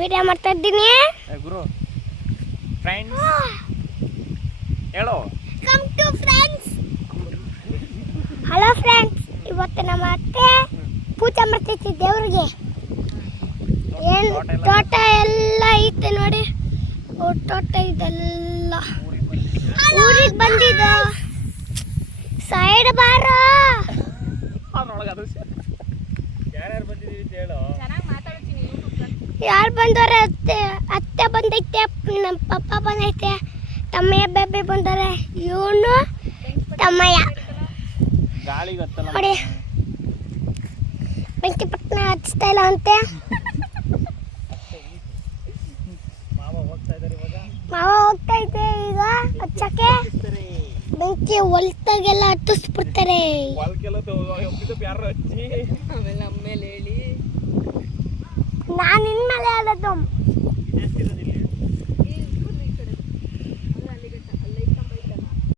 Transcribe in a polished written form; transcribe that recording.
Video ಮಾಡ್ತಾ ಇದ್ದೀನಿ ಗುರು ಫ್ರೆಂಡ್ಸ್ ಹೇಳೋ come to friends. Hello friends, ಇವತ್ತು ನಮ್ಮ ಅತ್ತೆ ಪೂಜೆ ಮಾಡ್ತೈತಿ ದೇವ್ರಿಗೆ. ಏನು ತೋಟ ಎಲ್ಲ ಐತೆ ನೋಡಿ, ತೋಟ ಇದೆಲ್ಲ ಊರಿಗೆ ಬಂದಿದ್ದು. ಸೈಡ್ ಬಾರೋ. ಯಾರು ಬಂದವ್ರೆ? ಅತ್ತೆ ಬಂದೈತೆ, ನಮ್ಮ ಪಪ್ಪ ಬಂದೈತೆ, ತಮ್ಮಯ್ಯ ಬೇಬಿ ಬಂದವ್ರೆ, ಇವನು ತಮ್ಮಯ್ಯ ನೋಡಿ. ಬೆಂಕಿ ಪಟ್ಟಣ ಹಚ್ತಾ ಇಲ್ಲ ಅಂತೆ. ಮಾವ ಹೋಗ್ತಾ ಇದೆ ಈಗ ಹಚ್ಚಕ್ಕೆ. ಬೆಂಕಿ ಹೊಲ್ತಾಗೆಲ್ಲ ಹತ್ತಿಸ್ಬಿಡ್ತಾರೆ. ನಾನು ಇನ್ಮೇಲೆ ಹೇಳೋದು